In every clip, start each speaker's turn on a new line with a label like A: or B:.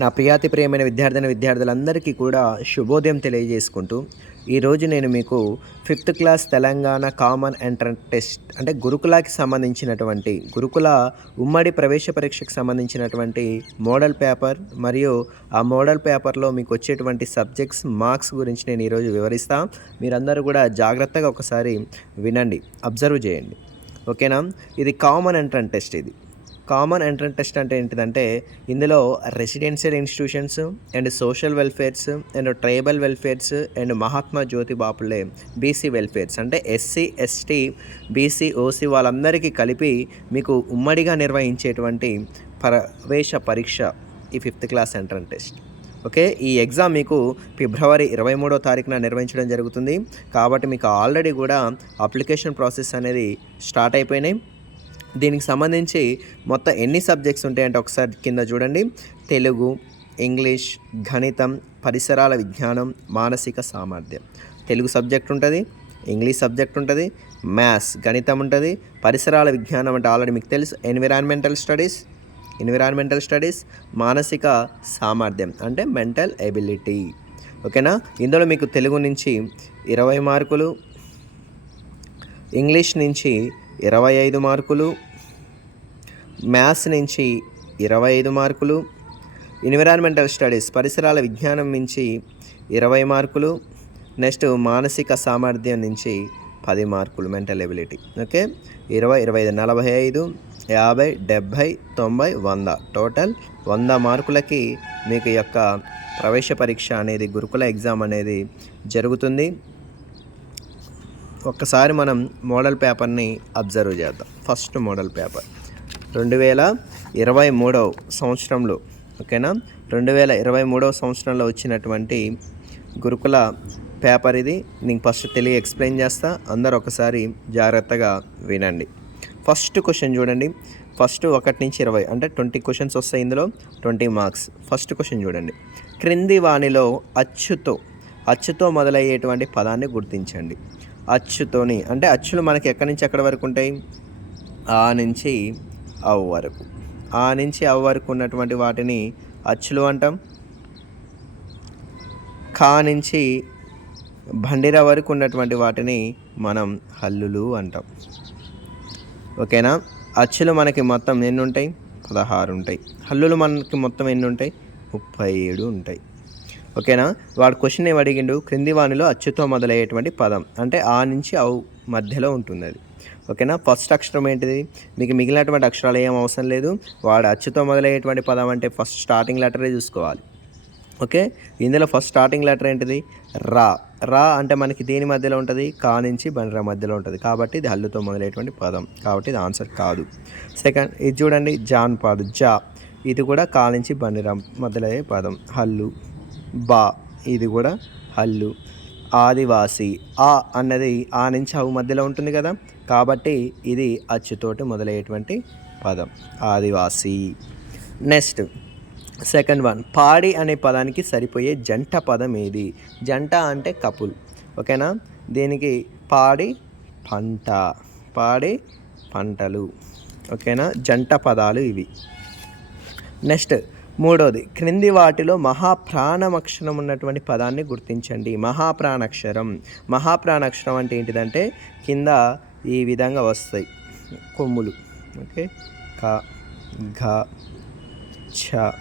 A: నా ప్రియాతి ప్రియమైన విద్యార్థిని విద్యార్థులందరికీ కూడా శుభోదయం తెలియజేసుకుంటూ ఈరోజు నేను మీకు fifth class Telangana common entrance test అంటే గురుకులాకి సంబంధించినటువంటి గురుకుల ఉమ్మడి ప్రవేశ పరీక్షకు సంబంధించినటువంటి మోడల్ పేపర్ మరియు ఆ మోడల్ పేపర్లో మీకు వచ్చేటువంటి సబ్జెక్ట్స్ మార్క్స్ గురించి నేను ఈరోజు వివరిస్తాను మీరందరూ కూడా జాగ్రత్తగా ఒకసారి వినండి అబ్జర్వ్ చేయండి. ఓకేనా? ఇది కామన్ ఎంట్రన్స్ టెస్ట్ ఇది. కామన్ ఎంట్రన్స్ టెస్ట్ అంటే ఏంటిదంటే ఇందులో residential institutions and social welfares and tribal welfares and Mahatma Jyoti Bapule BC welfares. అంటే ఎస్సీ ఎస్టీ బీసీ ఓసీ వాళ్ళందరికీ కలిపి మీకు ఉమ్మడిగా నిర్వహించేటువంటి ప్రవేశ పరీక్ష ఈ fifth class entrance test. Okay? ఈ ఎగ్జామ్ మీకు ఫిబ్రవరి ఇరవై మూడో తారీఖున నిర్వహించడం జరుగుతుంది. కాబట్టి మీకు ఆల్రెడీ కూడా అప్లికేషన్ ప్రాసెస్ అనేది స్టార్ట్ అయిపోయినాయి. దీనికి సంబంధించి మొత్తం ఎన్ని సబ్జెక్ట్స్ ఉంటాయంటే ఒకసారి కింద చూడండి. తెలుగు ఇంగ్లీష్ గణితం పరిసరాల విజ్ఞానం మానసిక సామర్థ్యం. తెలుగు సబ్జెక్ట్ ఉంటుంది ఇంగ్లీష్ సబ్జెక్ట్ ఉంటుంది మ్యాథ్స్ గణితం ఉంటుంది పరిసరాల విజ్ఞానం అంటే ఆల్రెడీ మీకు తెలుసు. ఎన్విరాన్మెంటల్ స్టడీస్ ఎన్విరాన్మెంటల్ స్టడీస్ మానసిక సామర్థ్యం అంటే మెంటల్ ఎబిలిటీ. ఓకేనా? ఇందులో మీకు తెలుగు నుంచి ఇరవై మార్కులు ఇంగ్లీష్ నుంచి ఇరవై ఐదు మార్కులు మ్యాథ్స్ నుంచి ఇరవై ఐదు మార్కులు ఎన్విరాన్మెంటల్ స్టడీస్ పరిసరాల విజ్ఞానం నుంచి ఇరవై మార్కులు నెక్స్ట్ మానసిక సామర్థ్యం నుంచి పది మార్కులు మెంటల్ ఎబిలిటీ. ఓకే? ఇరవై ఇరవై ఐదు నలభై ఐదు యాభై డెబ్భై తొంభై వంద. టోటల్ వంద మార్కులకి మీకు యొక్క ప్రవేశ పరీక్ష అనేది గురుకుల ఎగ్జామ్ అనేది జరుగుతుంది. ఒక్కసారి మనం మోడల్ పేపర్ని అబ్జర్వ్ చేద్దాం. First model paper. రెండు వేల ఇరవై మూడవ సంవత్సరంలో ఓకేనా? రెండు వేల ఇరవై మూడవ సంవత్సరంలో వచ్చినటువంటి గురుకుల పేపర్ ఇది. నేను ఫస్ట్ తెలియ ఎక్స్ప్లెయిన్ చేస్తా. అందరు ఒకసారి జాగ్రత్తగా వినండి. ఫస్ట్ క్వశ్చన్ చూడండి. ఫస్ట్ ఒకటి నుంచి ఇరవై అంటే ట్వంటీ క్వశ్చన్స్ వస్తాయి ఇందులో ట్వంటీ మార్క్స్. ఫస్ట్ క్వశ్చన్ చూడండి. క్రింది వాణిలో అచ్చుతో అచ్చుతో మొదలయ్యేటువంటి పదాన్ని గుర్తించండి. అచ్చుతోని అంటే అచ్చులు మనకి ఎక్కడి నుంచి ఎక్కడి వరకు ఉంటాయి? ఆ నుంచి అవ్ వరకు. ఆ నుంచి అవ్ వరకు ఉన్నటువంటి వాటిని అచ్చులు అంటాం. కా నుంచి బండిర వరకు ఉన్నటువంటి వాటిని మనం హల్లులు అంటాం. ఓకేనా? అచ్చులు మనకి మొత్తం ఎన్ని ఉంటాయి పదహారు ఉంటాయి. హల్లులు మనకి మొత్తం ఎన్ని ఉంటాయి ముప్పై ఏడు ఉంటాయి. ఓకేనా? వాడు క్వశ్చన్ ఏమి అడిగిండు? క్రింది వాణిలో అచ్చుతో మొదలయ్యేటువంటి పదం. అంటే ఆ నుంచి అవు మధ్యలో ఉంటుంది అది ఓకేనా? ఫస్ట్ అక్షరం ఏంటిది? మీకు మిగిలినటువంటి అక్షరాలు ఏం అవసరం లేదు. వాడు అచ్చుతో మొదలయ్యేటువంటి పదం అంటే ఫస్ట్ స్టార్టింగ్ లెటరే చూసుకోవాలి. ఓకే? ఇందులో ఫస్ట్ స్టార్టింగ్ లెటర్ ఏంటిది? రా. రా అంటే మనకి దేని మధ్యలో ఉంటుంది? కా నుంచి బండ్రా మధ్యలో ఉంటుంది. కాబట్టి ఇది హల్లుతో మొదలయ్యేటువంటి పదం. కాబట్టి ఇది ఆన్సర్ కాదు. సెకండ్ ఇది చూడండి. జాన్ పాడు జా. ఇది కూడా కా నుంచి బండిరా మధ్యలో అయ్యే పదం. హల్లు. బా. ఇది కూడా హల్లు. ఆదివాసి. ఆ అన్నది ఆ నుంచి అవు మధ్యలో ఉంటుంది కదా? కాబట్టి ఇది అచ్చుతోటి మొదలయ్యేటువంటి పదం. ఆదివాసి. Next second one. పాడి అనే పదానికి సరిపోయే జంట పదం ఏది? జంట అంటే కపుల్. ఓకేనా? దీనికి పాడి పంట పాడి పంటలు. ఓకేనా? జంట పదాలు ఇవి. నెక్స్ట్ మూడోది. క్రింది వాటిలో మహాప్రాణమక్షరం ఉన్నటువంటి పదాన్ని గుర్తించండి. మహాప్రాణాక్షరం. మహాప్రాణాక్షరం అంటే ఏంటిదంటే కింద ఈ విధంగా వస్తాయి. కొమ్ములు. ఓకే? క ఘ ఛ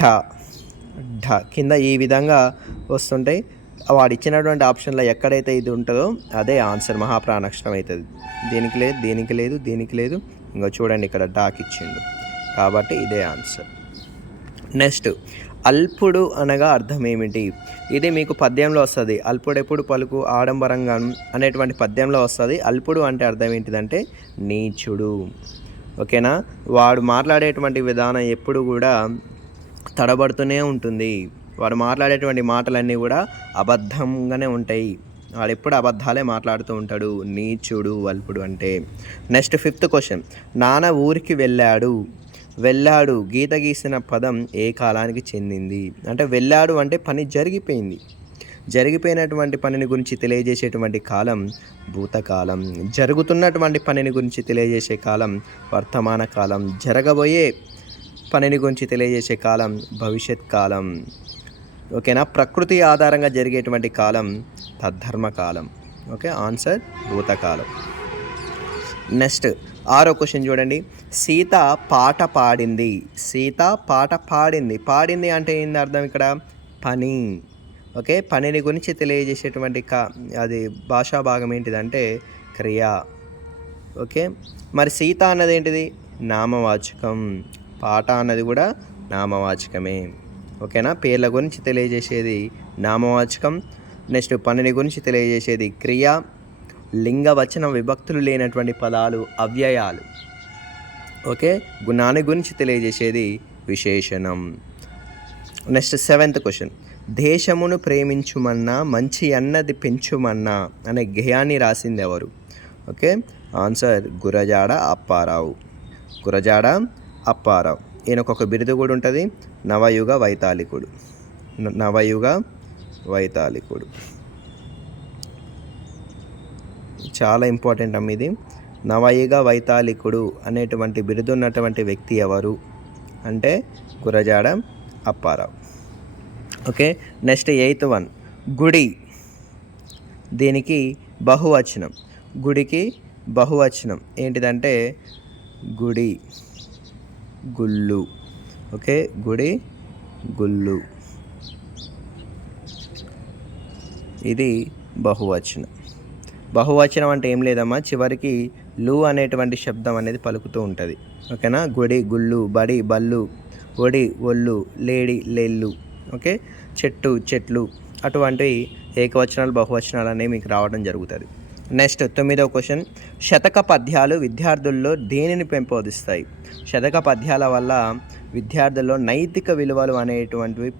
A: ఠ ఢ కింద ఈ విధంగా వస్తుంటాయి. వాడు ఇచ్చినటువంటి ఆప్షన్లో ఎక్కడైతే ఇది ఉంటుందో అదే ఆన్సర్ మహాప్రాణక్షరం అవుతుంది. దీనికి లేదు దీనికి లేదు దీనికి లేదు. ఇంకా చూడండి ఇక్కడ డాక్ ఇచ్చిండు కాబట్టి ఇదే ఆన్సర్. నెక్స్ట్ అల్పుడు అనగా అర్థం ఏమిటి ఇది మీకు పద్యంలో వస్తుంది. అల్పుడెప్పుడు పలుకు? ఆడంబరంగా అనేటువంటి పద్యంలో వస్తుంది. అల్పుడు అంటే అర్థం ఏంటిదంటే నీచుడు. ఓకేనా? వాడు మాట్లాడేటువంటి విధానం ఎప్పుడు కూడా తడబడుతూనే ఉంటుంది. వాడు మాట్లాడేటువంటి మాటలన్నీ కూడా అబద్ధంగానే ఉంటాయి. వాడు ఎప్పుడు అబద్ధాలే మాట్లాడుతూ ఉంటాడు. నీచుడు అల్పుడు అంటే. Next fifth question. నాన్న ఊరికి వెళ్ళాడు. వెళ్ళాడు. గీత గీసిన పదం ఏ కాలానికి చెందింది? అంటే వెళ్ళాడు అంటే పని జరిగిపోయింది. జరిగిపోయినటువంటి పనిని గురించి తెలియజేసేటువంటి కాలం భూతకాలం. జరుగుతున్నటువంటి పనిని గురించి తెలియజేసే కాలం వర్తమాన కాలం. జరగబోయే పనిని గురించి తెలియజేసే కాలం భవిష్యత్ కాలం. ఓకేనా? ప్రకృతి ఆధారంగా జరిగేటువంటి కాలం తద్ధర్మ కాలం. ఓకే? ఆన్సర్ భూతకాలం. నెక్స్ట్ ఆరో క్వశ్చన్ చూడండి. సీత పాట పాడింది. సీత పాట పాడింది. పాడింది అంటే ఏంది అర్థం ఇక్కడ? పని. ఓకే? పనిని గురించి తెలియజేసేటువంటి కా అది భాషా భాగం ఏంటిదంటే క్రియ. ఓకే? మరి సీత అన్నది ఏంటిది? నామవాచకం. పాట అన్నది కూడా నామవాచకమే. ఓకేనా? పేర్ల గురించి తెలియజేసేది నామవాచకం. నెక్స్ట్ పనిని గురించి తెలియజేసేది క్రియ. లింగవచనం విభక్తులు లేనటువంటి పదాలు అవ్యయాలు. ఓకే? గుణాన్ని గురించి తెలియజేసేది విశేషణం. Next seventh question. దేశమును ప్రేమించుమన్నా మంచి అన్నది పెంచుమన్నా అనే గేయాన్ని రాసింది ఎవరు? ఓకే? ఆన్సర్ గురజాడ అప్పారావు. గురజాడ అప్పారావు. ఈయనకు ఒక బిరుదు కూడా ఉంటుంది. నవయుగ వైతాళికుడు. నవయుగ వైతాళికుడు. చాలా ఇంపార్టెంట్ అమ్మ ఇది. నవయుగ వైతాళికుడు అనేటువంటి బిరుదున్నటువంటి వ్యక్తి ఎవరు? అంటే Gurajada Apparao. Okay next eighth one. గుడి. దీనికి బహువచనం. గుడికి బహువచనం ఏంటిదంటే గుడి గుళ్ళు. ఓకే గుడి గుళ్ళు. ఇది బహువచనం. బహువచనం అంటే ఏం లేదమ్మా చివరికి లు అనేటువంటి శబ్దం అనేది పలుకుతూ ఉంటుంది. ఓకేనా? గుడి గుళ్ళు బడి బళ్ళు ఒడి ఒళ్ళు లేడి లేళ్ళు ఓకే? చెట్టు చెట్లు అటువంటి ఏకవచనాలు బహువచనాలు అనేవి మీకు రావడం జరుగుతుంది. నెక్స్ట్ తొమ్మిదవ క్వశ్చన్. శతక పద్యాలు విద్యార్థుల్లో దేనిని పెంపొందిస్తాయి? శతక పద్యాల వల్ల విద్యార్థుల్లో నైతిక విలువలు అనేటువంటివి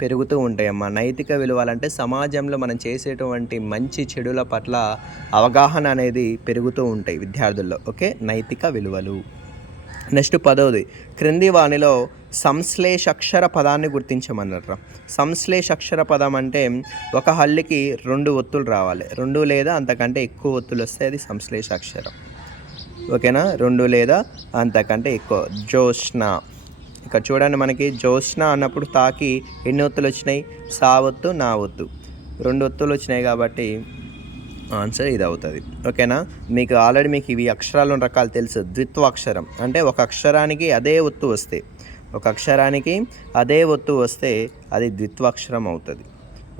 A: పెరుగుతూ ఉంటాయమ్మా. నైతిక విలువలు అంటే సమాజంలో మనం చేసేటువంటి మంచి చెడుల పట్ల అవగాహన అనేది పెరుగుతూ ఉంటాయి విద్యార్థుల్లో. ఓకే? నైతిక విలువలు. నెక్స్ట్ పదవది క్రింది వాణిలో సంశ్లేషక్షర పదాన్ని గుర్తించమన్నారు సంశ్లేషక్షర పదం అంటే ఒక హల్లికి రెండు ఒత్తులు రావాలి. రెండు లేదా అంతకంటే ఎక్కువ ఒత్తులు వస్తే అది సంశ్లేషాక్షరం. ఓకేనా? రెండు లేదా అంతకంటే ఎక్కువ. జోష్న ఇక్కడ చూడండి మనకి జోష్న అన్నప్పుడు తాకి ఎన్ని ఒత్తులు వచ్చినాయి? సా ఒత్తు నా ఒత్తు. రెండు ఒత్తులు వచ్చినాయి కాబట్టి ఆన్సర్ ఇది అవుతుంది. ఓకేనా? మీకు ఆల్రెడీ మీకు ఇవి అక్షరాలు రకాలు తెలుసు. ద్విత్వాక్షరం. అంటే ఒక అక్షరానికి అదే ఒత్తు వస్తే ఒక అక్షరానికి అదే ఒత్తు వస్తే అది ద్విత్వాక్షరం అవుతుంది.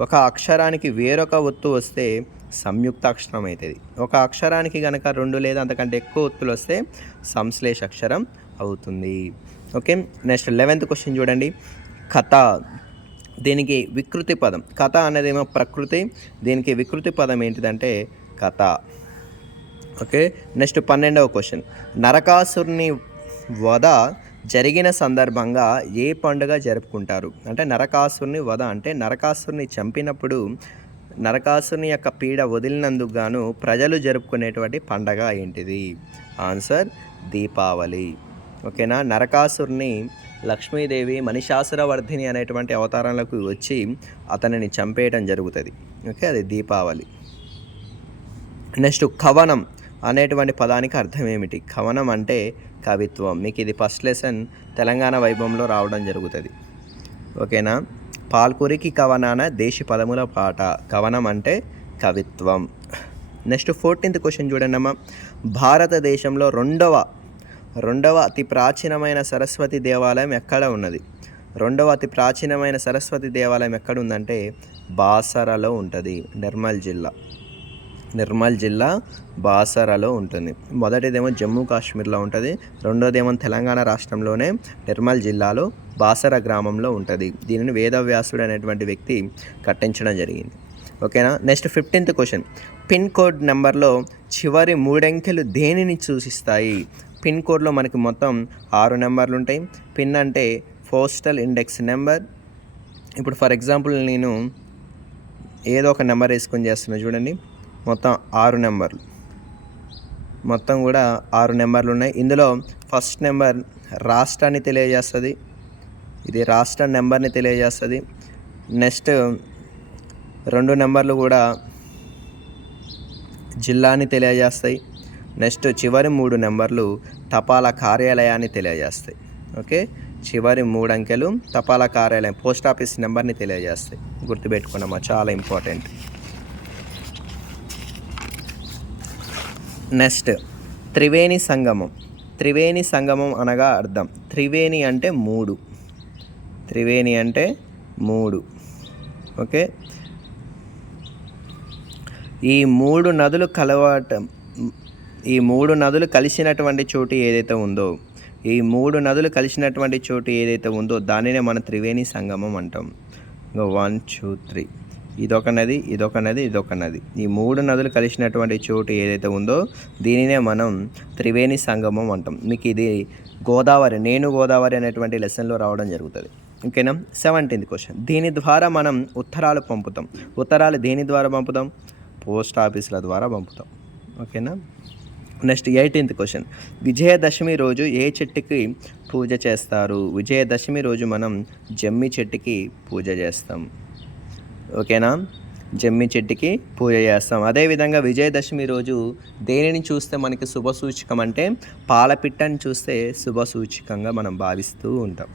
A: ఒక అక్షరానికి వేరొక ఒత్తు వస్తే సంయుక్త అక్షరం అవుతుంది. ఒక అక్షరానికి కనుక రెండు లేదా అంతకంటే ఎక్కువ ఒత్తులు వస్తే సంశ్లేష అక్షరం అవుతుంది. ఓకే నెక్స్ట్ లెవెంత్ క్వశ్చన్ చూడండి. కథ. దీనికి వికృతి పదం. కథ అనేదేమో ప్రకృతి. దీనికి వికృతి పదం ఏంటిదంటే కథ. ఓకే నెక్స్ట్ పన్నెండవ క్వశ్చన్. నరకాసురుని వధ జరిగిన సందర్భంగా ఏ పండుగ జరుపుకుంటారు? అంటే నరకాసురుని వధ అంటే నరకాసురుని చంపినప్పుడు నరకాసుని యొక్క పీడ వదిలినందుకు గాను ప్రజలు జరుపుకునేటువంటి పండగ ఏంటిది? ఆన్సర్ దీపావళి. ఓకేనా? నరకాసురుని లక్ష్మీదేవి మనిషాసురవర్ధిని అనేటువంటి అవతారంలోకి వచ్చి అతనిని చంపేయటం జరుగుతుంది. ఓకే? అది దీపావళి. నెక్స్ట్ కవనం అనేటువంటి పదానికి అర్థం ఏమిటి? కవనం అంటే కవిత్వం. మీకు ఇది ఫస్ట్ లెసన్ తెలంగాణ వైభవంలో రావడం జరుగుతుంది. ఓకేనా? పాల్కురికి కవనాన దేశి పదముల పాట. కవనం అంటే కవిత్వం. నెక్స్ట్ ఫోర్టీన్త్ క్వశ్చన్ చూడండి అమ్మ భారతదేశంలో రెండవ రెండవ అతి ప్రాచీనమైన సరస్వతి దేవాలయం ఎక్కడ ఉన్నది? రెండవ అతి ప్రాచీనమైన సరస్వతి దేవాలయం ఎక్కడ ఉందంటే బాసరలో ఉంటుంది నిర్మల్ జిల్లా. నిర్మల్ జిల్లా బాసరలో ఉంటుంది. మొదటిదేమో జమ్మూ కాశ్మీర్లో ఉంటుంది రెండోదేమో తెలంగాణ రాష్ట్రంలోనే నిర్మల్ జిల్లాలో బాసర గ్రామంలో ఉంటుంది. దీనిని వేదవ్యాసుడు అనేటువంటి వ్యక్తి కట్టించడం జరిగింది. ఓకేనా? Next fifteenth question. Pin code నెంబర్లో చివరి మూడంకెలు దేనిని సూచిస్తాయి? పిన్ కోడ్లో మనకి మొత్తం ఆరు నెంబర్లు ఉంటాయి. పిన్ అంటే పోస్టల్ ఇండెక్స్ నెంబర్. ఇప్పుడు ఫర్ ఎగ్జాంపుల్ నేను ఏదో ఒక నెంబర్ వేసుకొని చేస్తున్నా చూడండి. మొత్తం ఆరు నెంబర్లు. మొత్తం కూడా ఆరు నెంబర్లు ఉన్నాయి. ఇందులో ఫస్ట్ నెంబర్ రాష్ట్రాన్ని తెలియజేస్తుంది. ఇది రాష్ట్ర నెంబర్ని తెలియజేస్తుంది. నెక్స్ట్ రెండు నెంబర్లు కూడా జిల్లాని తెలియజేస్తాయి. నెక్స్ట్ చివరి మూడు నెంబర్లు తపాలా కార్యాలయాన్ని తెలియజేస్తాయి. ఓకే? చివరి మూడు అంకెలు తపాలా కార్యాలయం పోస్ట్ ఆఫీస్ నెంబర్ని తెలియజేస్తాయి. గుర్తుపెట్టుకున్నామా చాలా ఇంపార్టెంట్. నెక్స్ట్ త్రివేణి సంగమం. త్రివేణి సంగమం అనగా అర్థం. త్రివేణి అంటే మూడు. త్రివేణి అంటే మూడు. ఓకే? ఈ మూడు నదులు కలవటం ఈ మూడు నదులు కలిసినటువంటి చోటు ఏదైతే ఉందో ఈ మూడు నదులు కలిసినటువంటి చోటు ఏదైతే ఉందో దానినే మనం త్రివేణి సంగమం అంటాం. One two three. ఇదొక నది ఇదొక నది ఇదొక నది. ఈ మూడు నదులు కలిసినటువంటి చోటు ఏదైతే ఉందో దీనినే మనం త్రివేణి సంగమం అంటాం. మీకు ఇది గోదావరి నేను గోదావరి అనేటువంటి లెసన్లో రావడం జరుగుతుంది. ఓకేనా? Seventeenth question. దీని ద్వారా మనం ఉత్తరాలు పంపుతాం. ఉత్తరాలు దేని ద్వారా పంపుతాం? పోస్ట్ ఆఫీసుల ద్వారా పంపుతాం. ఓకేనా? Next eighteenth question. విజయదశమి రోజు ఏ చెట్టుకి పూజ చేస్తారు? విజయదశమి రోజు మనం జమ్మి చెట్టుకి పూజ చేస్తాం. ఓకేనా? జమ్మి చెట్టుకి పూజ చేస్తాం. అదేవిధంగా విజయదశమి రోజు దేనిని చూస్తే మనకి శుభ సూచకం అంటే పాలపిట్టని చూస్తే శుభ సూచకంగా మనం భావిస్తూ ఉంటాం.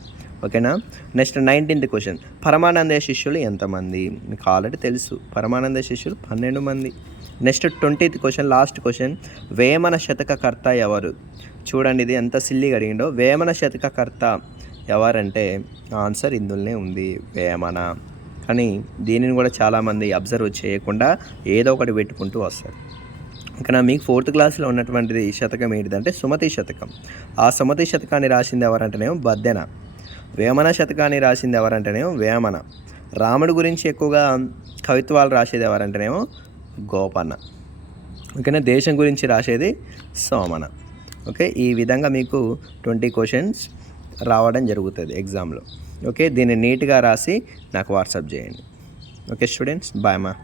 A: ఓకేనా? Next nineteenth question. పరమానంద శిష్యులు ఎంతమంది? మీకు ఆల్రెడీ తెలుసు. పరమానంద శిష్యులు పన్నెండు మంది. Next twentieth question last question. Vemana శతకకర్త ఎవరు? చూడండి ఇది ఎంత సిల్లిగా అడిగిండో. వేమన శతకకర్త ఎవరంటే ఆన్సర్ ఇందులోనే ఉంది వేమన. కానీ దీనిని కూడా చాలామంది అబ్జర్వ్ చేయకుండా ఏదో ఒకటి పెట్టుకుంటూ వస్తారు. ఇక్కడ మీకు ఫోర్త్ క్లాస్లో ఉన్నటువంటిది శతకం ఏంటిదంటే సుమతి శతకం. ఆ సుమతి శతకాన్ని రాసింది ఎవరంటేనేమో బద్దెన. వేమన శతకాన్ని రాసింది ఎవరంటేనేమో వేమన. రాముడి గురించి ఎక్కువగా కవిత్వాలు రాసేది ఎవరంటేనేమో గోపన్న ఓకేనా? దేశం గురించి రాసేది సోమన. ఓకే? ఈ విధంగా మీకు ట్వంటీ క్వశ్చన్స్ రావడం జరుగుతుంది ఎగ్జామ్లో. ఓకే? దీన్ని నీట్గా రాసి నాకు వాట్సాప్ చేయండి. Okay students? బాయ్ మా